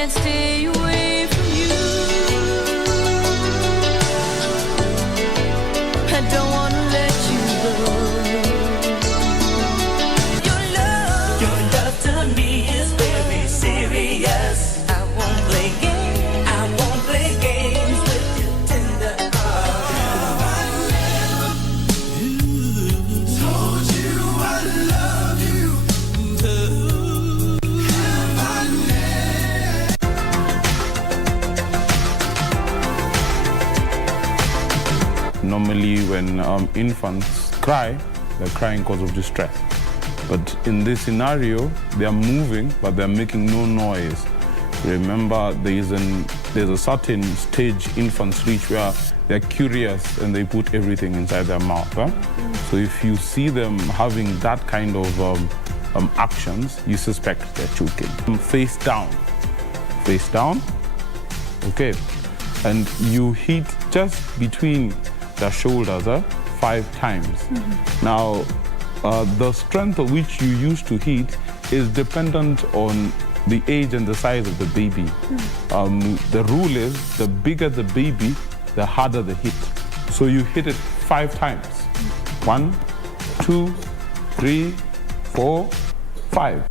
can't stay away from you. I don't want to let you go. Your love to me is very serious. I won't play games with your tender heart. Told you I love you. Normally when infants cry, they're crying because of distress. But in this scenario, they are moving, but they're making no noise. Remember, there's a certain stage infants reach where they're curious and they put everything inside their mouth. Huh? So if you see them having that kind of actions, you suspect they're choking. Face down. Face down. Okay. And you hit just between the shoulders 5 times. Now, the strength of which you use to hit is dependent on the age and the size of the baby. The rule is the bigger the baby, the harder the hit. So you hit it 5 times. 1, 2, 3, 4, 5.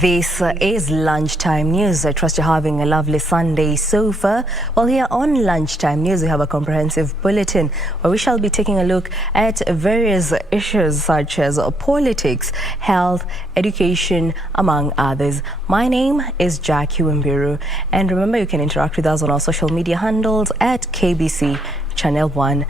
This is Lunchtime News. I trust you're having a lovely Sunday so far. Well, here on Lunchtime News, we have a comprehensive bulletin where we shall be taking a look at various issues such as politics, health, education, among others. My name is Wambiru, and remember you can interact with us on our social media handles at KBC Channel 1.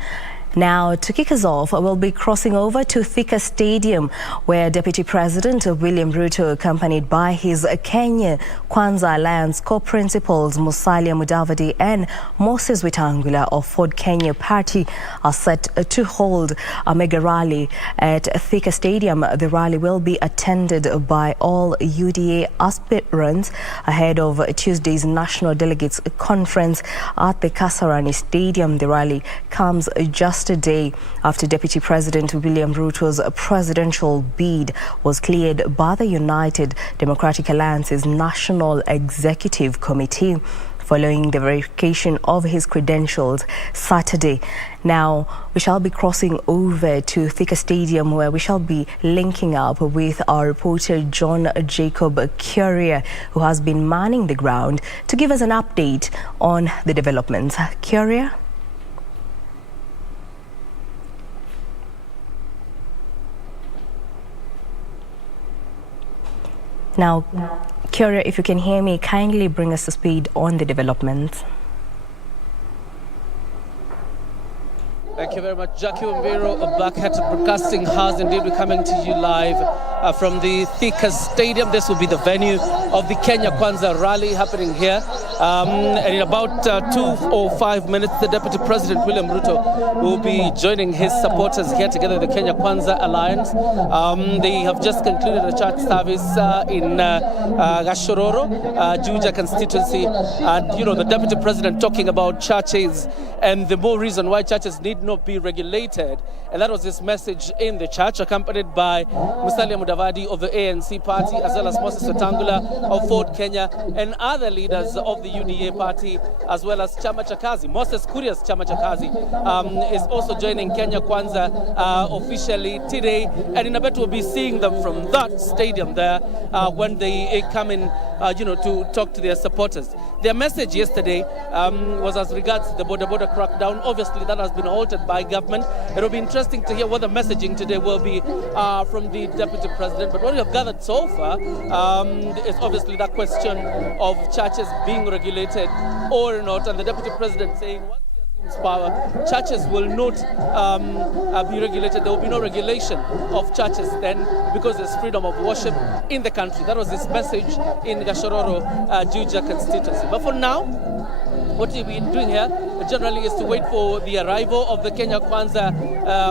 Now, to kick us off, we'll be crossing over to Thika Stadium, where Deputy President William Ruto, accompanied by his Kenya Kwanza Alliance co-principals Musalia Mudavadi and Moses Wetangula of Ford Kenya Party, are set to hold a mega rally at Thika Stadium. The rally will be attended by all UDA aspirants ahead of Tuesday's National Delegates Conference at the Kasarani Stadium. The rally comes just a day after Deputy President William Ruto's presidential bid was cleared by the United Democratic Alliance's National Executive Committee. following the verification of his credentials Saturday. Now, we shall be crossing over to Thika Stadium, where we shall be linking up with our reporter John Jacob Curia, who has been manning the ground to give us an update on the developments. Curia? Now, Curia, if you can hear me, kindly bring us to speed on the developments. Thank you very much, Jackie Wambiru. Black Hat Broadcasting has indeed been coming to you live from the Thika Stadium. This will be the venue of the Kenya Kwanza rally happening here. And in about 2 or 5 minutes, the Deputy President, William Ruto, will be joining his supporters here together, the Kenya Kwanza Alliance. They have just concluded a church service in Gashororo, Juja constituency. And, you know, the Deputy President talking about churches and the more reason why churches need not be regulated, and that was his message in the church, accompanied by Musalia Mudavadi of the ANC party, as well as Moses Wetangula of Ford Kenya, and other leaders of the UDA party, as well as Chama cha Kazi. Moses Kuria's Chama cha Kazi is also joining Kenya Kwanza officially today, and in a bit we'll be seeing them from that stadium there when they come in, to talk to their supporters. Their message yesterday was as regards the border crackdown. Obviously, that has been halted by government. It will be interesting to hear what the messaging today will be from the Deputy President. But what we have gathered so far is obviously that question of churches being regulated or not, and the Deputy President saying once he assumes power, churches will not be regulated. There will be no regulation of churches then, because there's freedom of worship in the country. That was his message in Gashororo, Juja constituency. But for now, what we've been doing here generally is to wait for the arrival of the Kenya Kwanza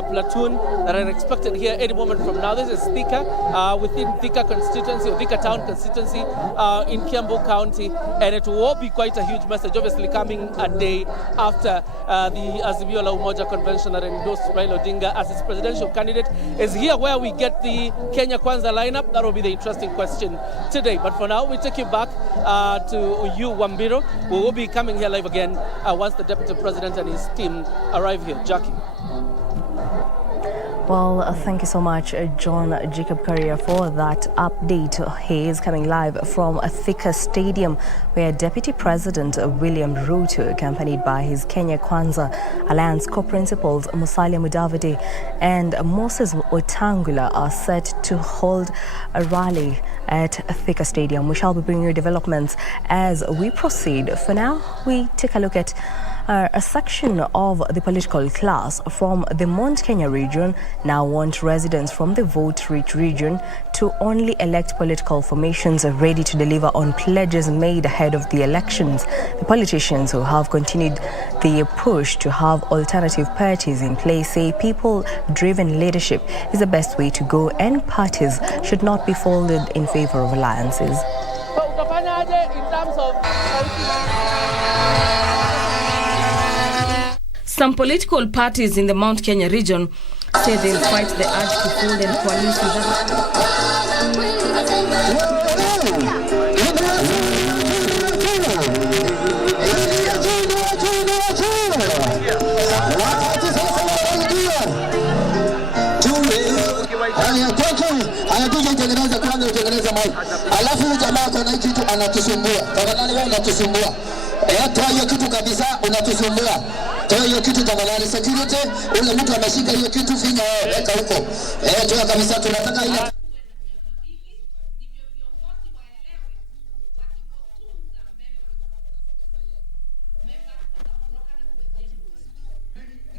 platoon that are expected here any moment from now. This is Thika, within Thika constituency, or Thika town constituency in Kiambu County, and it will all be quite a huge message, obviously coming a day after the Azimio la Umoja convention that endorsed Raila Odinga as its presidential candidate. Is here where we get the Kenya Kwanza lineup? That will be the interesting question today. But for now, we take you back to you, Wambiru. We will be coming here live again once the Deputy President and his team arrive here. Jackie. Well, thank you so much, John Jacob Curia, for that update. He is coming live from Thika Stadium, where Deputy President William Ruto, accompanied by his Kenya Kwanza Alliance co-principals Musalia Mudavadi and Moses Wetangula, are set to hold a rally at Thika Stadium. We shall be bringing you developments as we proceed. For now, we take a look at a section of the political class from the Mount Kenya region now want residents from the vote-rich region to only elect political formations ready to deliver on pledges made ahead of the elections. The politicians who have continued the push to have alternative parties in place say people-driven leadership is the best way to go, and parties should not be folded in favor of alliances. Some political parties in the Mount Kenya region say they'll fight the urge to fold and coalesce with alafu jamaa kuna kitu anatusumbua. Tafadhali wewe unatusumbua. Toa hiyo kitu kabisa, unatusumbua. Toa hiyo kitu tafadhali. Security, ule mtu ameshika hiyo kitu, finya wewe, weka huko. Toa kabisa, tunataka ile.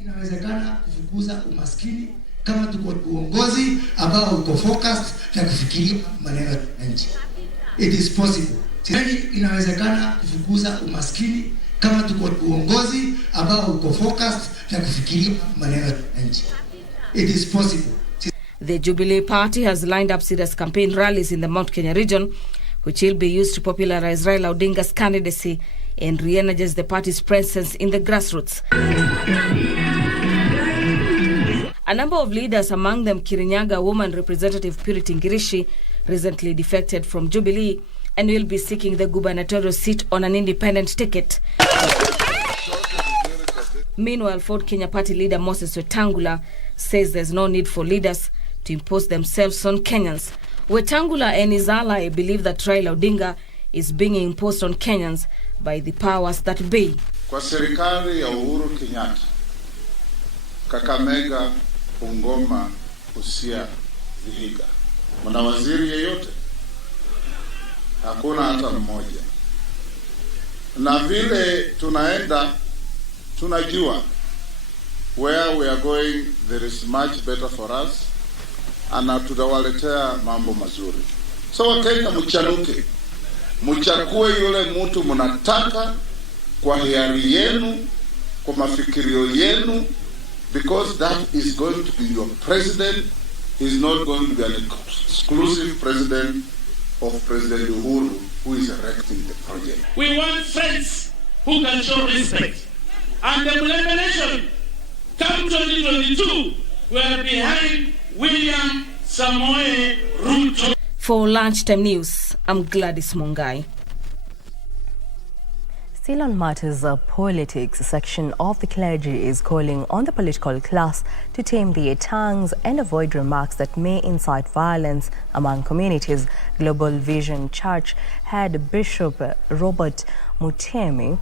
Inawezekana kufukuza umaskini kama tuko uongozi ambao uko focused na kufikiria maneno ya nchi. It is possible. Inawezekana kufukuza umaskini kama tuko uongozi ambao uko focused na kufikiria maneno ya nchi. It is possible. The Jubilee Party has lined up serious campaign rallies in the Mount Kenya region, which will be used to popularize Raila Odinga's candidacy and re-energize the party's presence in the grassroots. A number of leaders, among them Kirinyaga woman representative Purity Ngirishi, recently defected from Jubilee, and will be seeking the gubernatorial seat on an independent ticket. Meanwhile, Ford Kenya Party leader Moses Wetangula says there's no need for leaders to impose themselves on Kenyans. Wetangula and his ally believe that Raila Odinga is being imposed on Kenyans by the powers that be. Kwa serikali ya Uhuru Kenyatta, Kakamega, Bungoma, Busia, Vihiga, mna waziri yeyote? Hakuna hata mmoja. Na vile tunaenda, tunajua where we are going, there is much better for us, na tutawaletea mambo mazuri. So Wakenya mchanuke, mchakue yule mtu mnataka kwa hiari yenu, kwa mafikirio yenu, because that is going to be your president. He is not going to be an exclusive president of President Uhuru, who is erecting the project. We want friends who can show respect. And the Mulebe Nation, come 2022, we are behind William Samoei Ruto. For Lunchtime News, I'm Gladys Mungai. Still on matters of politics, a section of the clergy is calling on the political class to tame their tongues and avoid remarks that may incite violence among communities. Global Vision Church head Bishop Robert Mutemi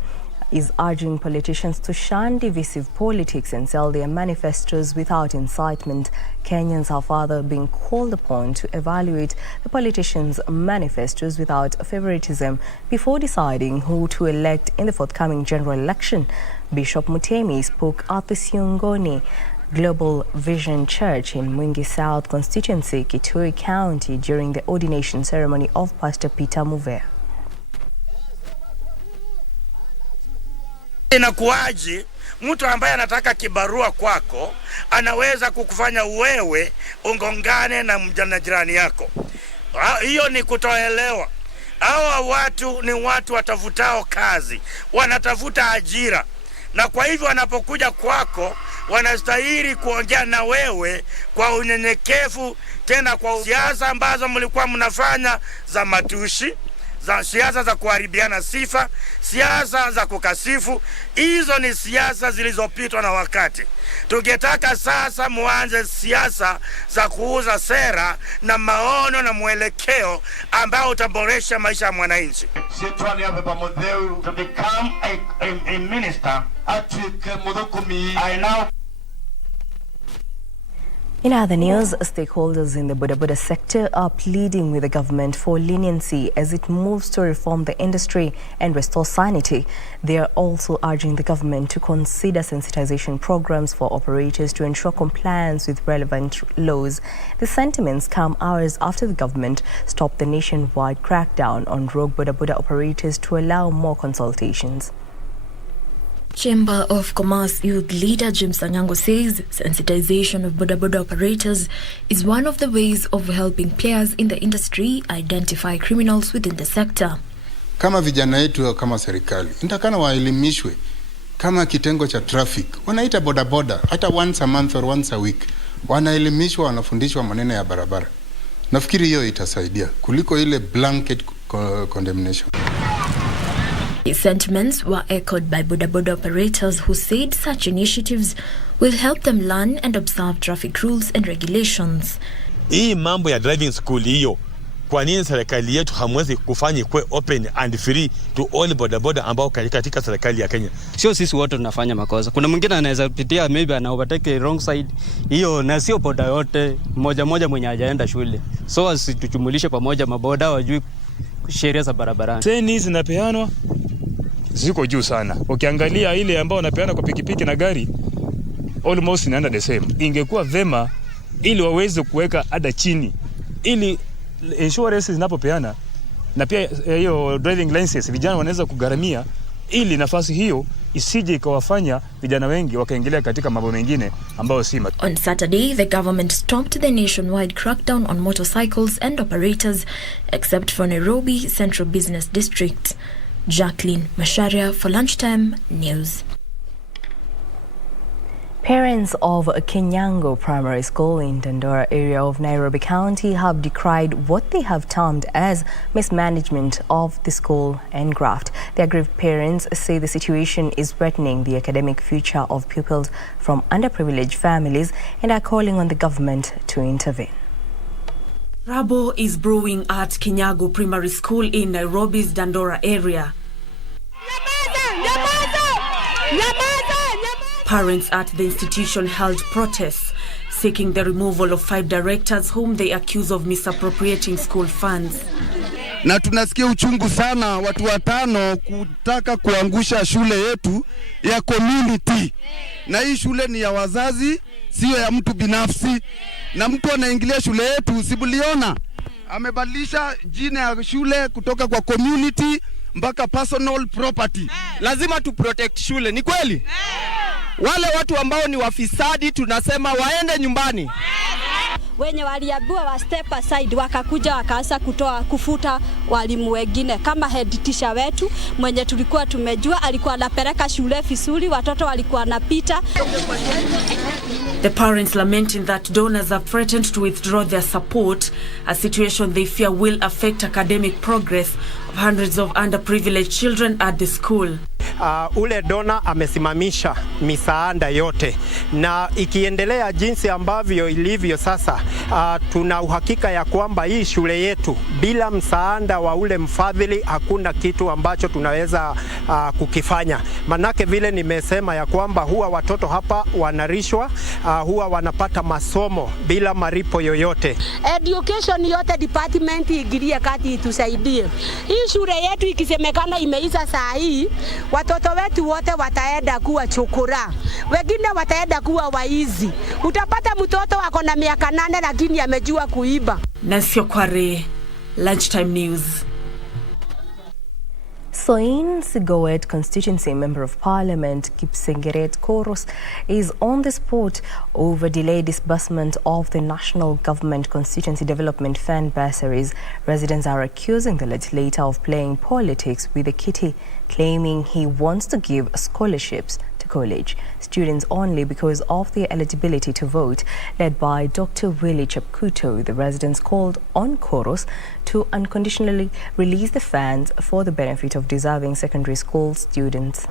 is urging politicians to shun divisive politics and sell their manifestos without incitement. Kenyans are further being called upon to evaluate the politicians' manifestos without favoritism before deciding who to elect in the forthcoming general election. Bishop Mutemi spoke at the Siongoni Global Vision Church in Mwingi South constituency, Kitui County, during the ordination ceremony of Pastor Peter Muvea. Inakuaje mtu ambaye anataka kibarua kwako anaweza kukufanya wewe ungongane na jirani yako? Hiyo ni kutoelewa. Hawa watu ni watu watafutao kazi, wanatafuta ajira, na kwa hivyo wanapokuja kwako wanastahili kuongea na wewe kwa unyenyekevu, tena kwa siasa ambazo mlikuwa mnafanya za matushi, za siasa za kuharibiana sifa, siasa za kukasifu. Hizo ni siasa zilizopitwa na wakati. Tungetaka sasa muanze siasa za kuuza sera na maono na mwelekeo ambao utaboresha maisha ya mwananchi. To become a minister, I now. In other news, stakeholders in the Boda Boda sector are pleading with the government for leniency as it moves to reform the industry and restore sanity. They are also urging the government to consider sensitization programs for operators to ensure compliance with relevant laws. The sentiments come hours after the government stopped the nationwide crackdown on rogue Boda Boda operators to allow more consultations. Chamber of Commerce Youth Leader James Anyango says sensitization of Boda Boda operators is one of the ways of helping players in the industry identify criminals within the sector. Kama vijana wetu kama serikali, nitakana waelimishwe kama kitengo cha traffic. Wanaita boda boda hata once a month or once a week. Wanaelimishwa, wanafundishwa maneno ya barabara. Nafikiri hiyo itasaidia kuliko ile blanket condemnation. These sentiments were echoed by Boda Boda operators who said such initiatives will help them learn and observe traffic rules and regulations. Hii mambo ya driving school hiyo, kwa nini serikali yetu hamwezi kufanya ikuwe open and free to all Boda Boda ambao katika serikali ya Kenya? Sio sisi wote tunafanya makosa. Kuna mwingine anaweza pitia maybe ana overtake wrong side. Hiyo na sio boda yote, moja mwenye hajaenda shule. So asituchumulishe pamoja maboda wajui sheria za barabarani. Treni zinapeanwa ziko juu sana. Ukiangalia ile ambao wanapeana kwa pikipiki na gari almost inaenda the same. Ingekuwa vema ili waweze kuweka ada chini ili insurance zinapopeana na pia hiyo driving license vijana wanaweza kugaramia ili nafasi hiyo isije ikawafanya vijana wengi wakaingilia katika mambo mengine ambao si. On Saturday, the government stopped the nationwide crackdown on motorcycles and operators except for Nairobi Central Business District. Jacqueline Masharia for Lunchtime News. Parents of Kinyango Primary School in Dandora area of Nairobi County have decried what they have termed as mismanagement of the school and graft. The aggrieved parents say the situation is threatening the academic future of pupils from underprivileged families and are calling on the government to intervene. Trouble is brewing at Kinyango Primary School in Nairobi's Dandora area. Parents at the institution held protests seeking the removal of 5 directors whom they accuse of misappropriating school funds. Na tunasikia uchungu sana watu 5 kutaka kuangusha shule yetu ya community. Na hii shule ni ya wazazi, sio ya mtu binafsi. Na mtu anaingilia shule yetu, sibuliona amebadilisha jina ya shule kutoka kwa community mpaka personal property. Lazima tu protect shule, ni kweli? Wale watu ambao ni wafisadi tunasema waende nyumbani. Wenye waliambiwa wa step aside wakakuja wakaanza kufuta walimu wengine kama head teacher wetu mwenye tulikuwa tumejua alikuwa anapeleka shule vizuri, watoto walikuwa wanapita. The parents lamenting that donors have threatened to withdraw their support, a situation they fear will affect academic progress of hundreds of underprivileged children at the school. Ule dona amesimamisha misaada yote, na ikiendelea jinsi ambavyo ilivyo sasa, tuna uhakika ya kwamba hii shule yetu bila msaada wa ule mfadhili hakuna kitu ambacho tunaweza kukifanya. Manake vile nimesema ya kwamba huwa watoto hapa wanarishwa, huwa wanapata masomo bila malipo yoyote. Education yote department igirie kati itusaidie. Hii shule yetu ikisemekana imeisha saa hii, watoto wetu wote wataenda kuwa chokora, wengine wataenda kuwa waizi. Utapata mtoto wako na miaka 8 lakini amejua kuiba. Nasio Kware, Lunchtime News. Soin Sigowet Constituency Member of Parliament Kipsengeret Koros is on the spot over delayed disbursement of the National Government Constituency Development Fund bursaries. Residents are accusing the legislator of playing politics with the kitty, claiming he wants to give scholarships to college students only because of their eligibility to vote. Led by Dr. Willie Chapkuto, the residents called on Koros to unconditionally release the funds for the benefit of deserving secondary school students.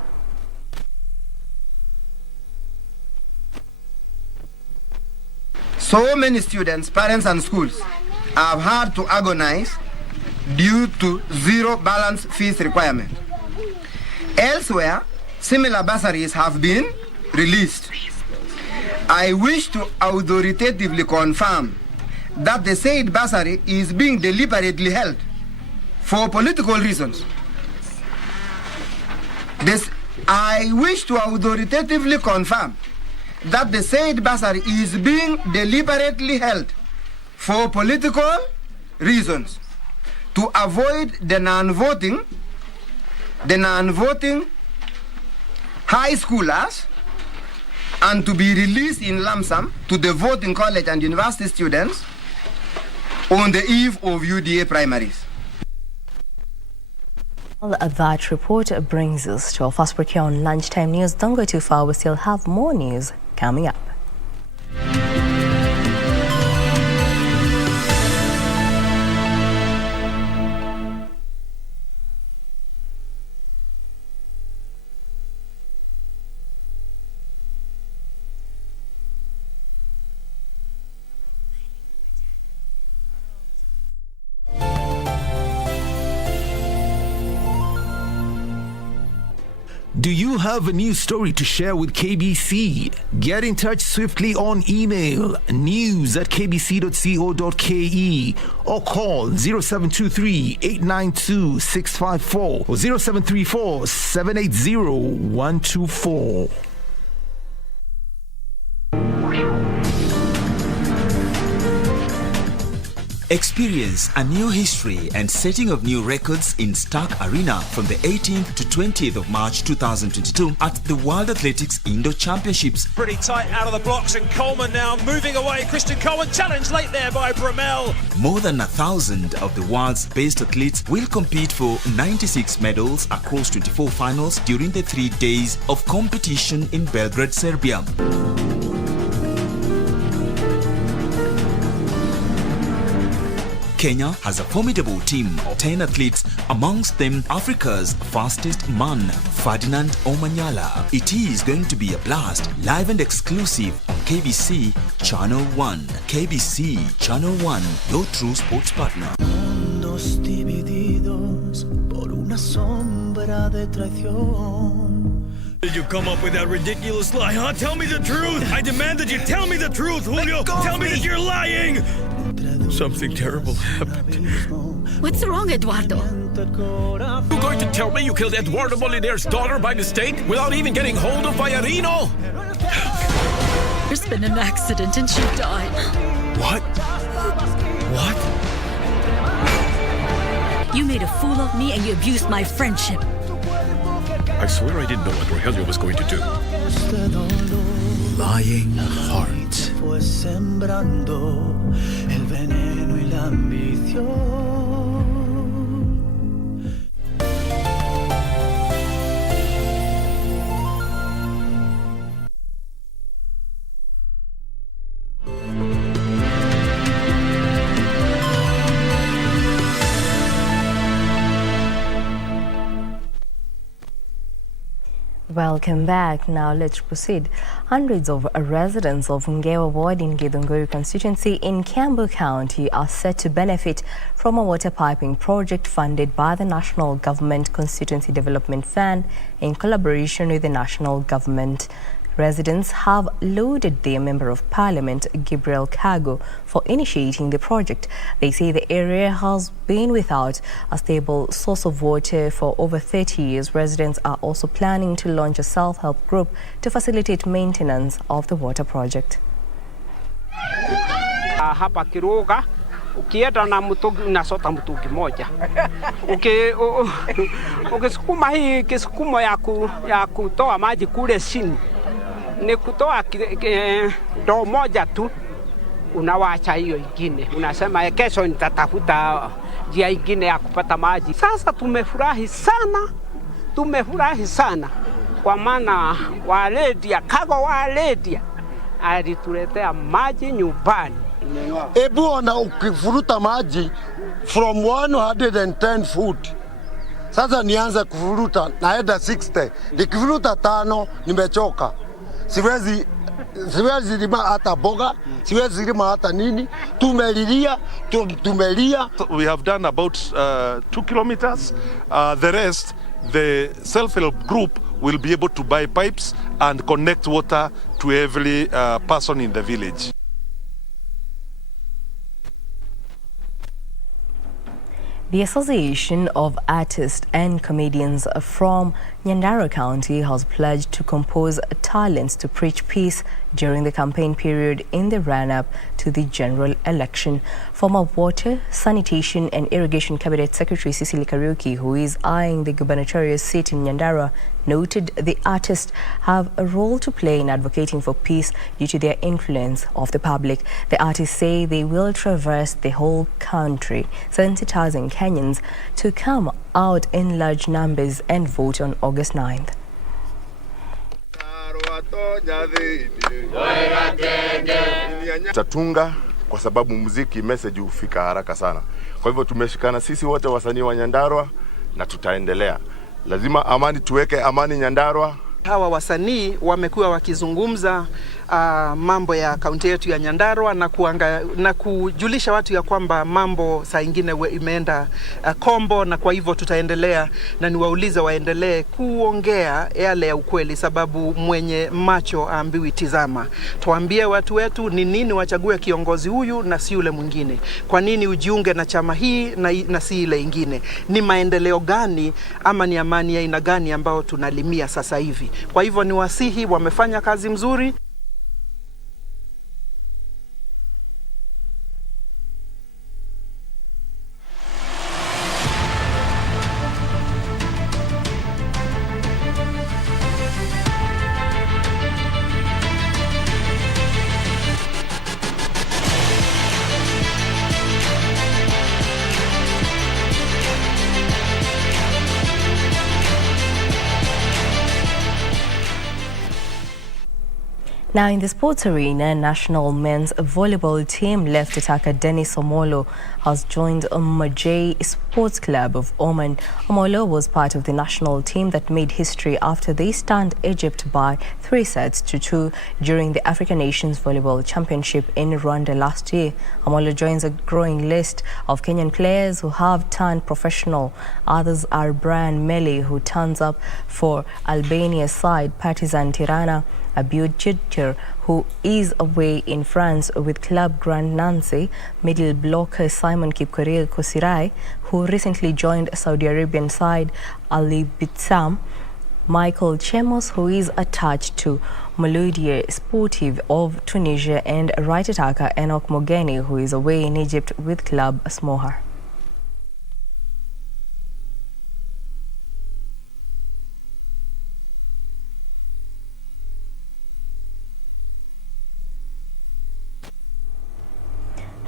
So many students, parents and schools have had to agonize due to zero balance fees requirement. Elsewhere, similar bursaries have been released. I wish to authoritatively confirm that the said bursary is being deliberately held for political reasons. I wish to authoritatively confirm that the said bursary is being deliberately held for political reasons to avoid the non-voting high schoolers and to be released in lump sum to the voting college and university students on the eve of UDA primaries. Well, that report brings us to our first break here on Lunchtime News. Don't go too far, we still have more news coming up. Do you have a news story to share with KBC? Get in touch swiftly on email news@kbc.co.ke or call 0723 892 654 or 0734 780 124. Experience a new history and setting of new records in Stark Arena from the 18th to 20th of March 2022 at the World Athletics Indoor Championships. Pretty tight out of the blocks, and Coleman now moving away. Christian Coleman challenged late there by Bromell. More than 1,000 of the world's best athletes will compete for 96 medals across 24 finals during the 3 days of competition in Belgrade, Serbia. Kenya has a formidable team of 10 athletes, amongst them Africa's fastest man, Ferdinand Omanyala. It is going to be a blast, live and exclusive on KBC Channel 1. KBC Channel 1, your true sports partner. Mundos divididos por una sombra de traición. Did you come up with that ridiculous lie, huh? Tell me the truth! I demand that you tell me the truth, Julio! Tell me that you're lying! Something terrible happened. What's wrong, Eduardo? You're going to tell me you killed Eduardo Molinaire's daughter by mistake without even getting hold of Vallarino? There's been an accident and she died. What? What? You made a fool of me and you abused my friendship. I swear I didn't know what Rogelio was going to do. Lying heart. Fue sembrando el veneno y la ambición. Welcome back. Now let's proceed. Hundreds of residents of Ngewa Ward in Githunguri constituency in Kiambu County are set to benefit from a water piping project funded by the National Government Constituency Development Fund in collaboration with the national government. Residents have lauded their Member of Parliament, Gabriel Kago, for initiating the project. They say the area has been without a stable source of water for over 30 years. Residents are also planning to launch a self-help group to facilitate maintenance of the water project. Hapa Kiruga ukienda na mtungi unasota mtungi moja. Ukisukuma hii kisukumo ya kutoa maji kule chini ni kutoa ndoo moja tu, unawacha hiyo ingine, unasema kesho nitatafuta njia ingine ya kupata maji. Sasa tumefurahi sana kwa maana waledia Kago waledia alituletea maji nyumbani. Ebu ona ukifuruta maji from 110 foot. Sasa nianza kufuruta naenda 60. Nikifuruta 5 nimechoka. Siwezi lima hata boga, siwezi lima hata nini. Tumelia. We have done about 2 kilometers. The rest, the self-help group will be able to buy pipes and connect water to every person in the village. The Association of Artists and Comedians from Nyandarua County has pledged to compose talents to preach peace during the campaign period in the run-up to the general election. Former Water, Sanitation and Irrigation Cabinet Secretary Cecily Kariuki, who is eyeing the gubernatorial seat in Nyandarua, noted the artists have a role to play in advocating for peace due to their influence of the public. The artists say they will traverse the whole country, sensitizing Kenyans to come out in large numbers and vote on August 9th. Tatunga kwa sababu muziki message hufika haraka sana. Kwa hivyo tumeshikana sisi wote wasanii wa Nyandarua na tutaendelea. Lazima amani, tuweke amani Nyandarua. Hawa wasanii wamekuwa wakizungumza mambo ya kaunti yetu ya Nyandarua na kujulisha watu ya kwamba mambo saa ingine imeenda kombo, na kwa hivyo tutaendelea na niwaulize waendelee kuongea yale ya ukweli, sababu mwenye macho ambiwi tizama. Tuambie watu wetu ni nini wachague kiongozi huyu na si yule mwingine. Kwa nini ujiunge na chama hii na si ile ingine? Ni maendeleo gani ama ni amani ya aina gani ambao tunalimia sasa hivi? Kwa hivyo ni wasihi, wamefanya kazi mzuri. Now in the sports arena, national men's volleyball team left attacker Dennis Omolo has joined Majay Sports Club of Oman. Omolo was part of the national team that made history after they stunned Egypt by 3-2 during the African Nations Volleyball Championship in Rwanda last year. Omolo joins a growing list of Kenyan players who have turned professional. Others are Brian Mele, who turns up for Albania's side, Partizan Tirana, Abiud Chidcher, who is away in France with club Grand Nancy, middle blocker Simon Kipkorir Kosirai, who recently joined Saudi Arabian side Ali Bitsam, Michael Chemos, who is attached to Mouloudia Sportive of Tunisia, and right attacker Enoch Mogeni, who is away in Egypt with club Smohar.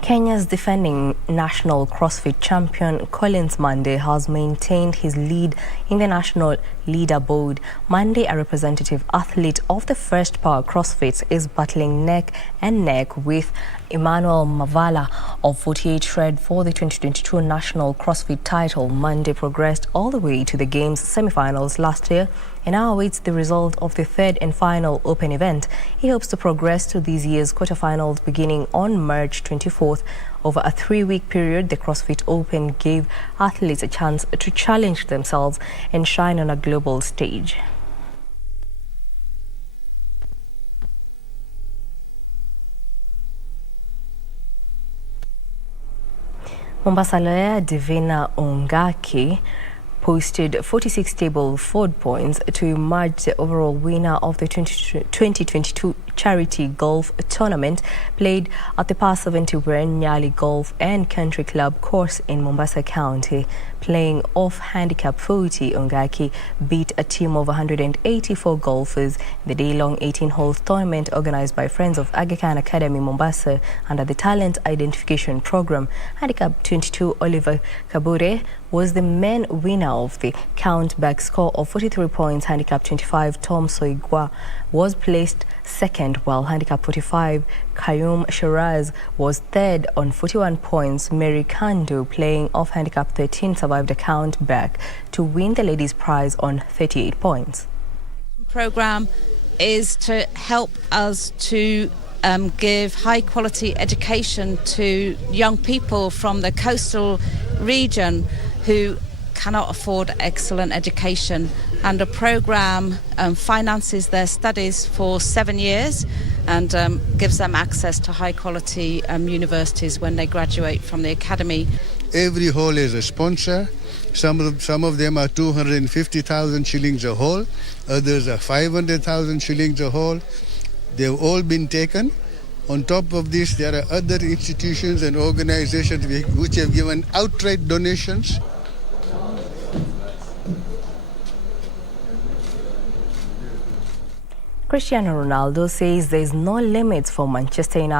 Kenya's defending national CrossFit champion Collins Monday has maintained his lead in the national leaderboard. Monday, a representative athlete of the First Power CrossFit, is battling neck and neck with Emmanuel Mavala of 48 Shred for the 2022 national CrossFit title. Monday progressed all the way to the game's semi-finals last year and now awaits the result of the third and final open event. He hopes to progress to this year's quarterfinals beginning on March 24th. Over a 3-week period, the CrossFit Open gave athletes a chance to challenge themselves and shine on a global stage. Mombasa lawyer Divina Ongaki posted 46 table forward points to emerge the overall winner of the 2022 charity golf tournament played at the Par 71 Nyali Golf and Country Club course in Mombasa County. Playing off handicap 40, Ongaki beat a team of 184 golfers in the day-long 18-hole tournament organized by Friends of Aga Khan Academy Mombasa under the Talent Identification Program. Handicap 22 Oliver Kabure was the main winner of the count-back score of 43 points. Handicap 25 Tom Soigwa was placed second, while handicap 45 Kayum Shiraz was third on 41 points. Mary Kandu, playing off handicap 13, survived a count back to win the ladies' prize on 38 points. Program is to help us to give high quality education to young people from the coastal region who cannot afford excellent education, and the program finances their studies for 7 years and gives them access to high quality universities when they graduate from the academy. Every hole is a sponsor. Some of them are 250,000 shillings a hole, others are 500,000 shillings a hole. They've all been taken. On top of this, there are other institutions and organizations which have given outright donations. Cristiano Ronaldo says there is no limits for Manchester United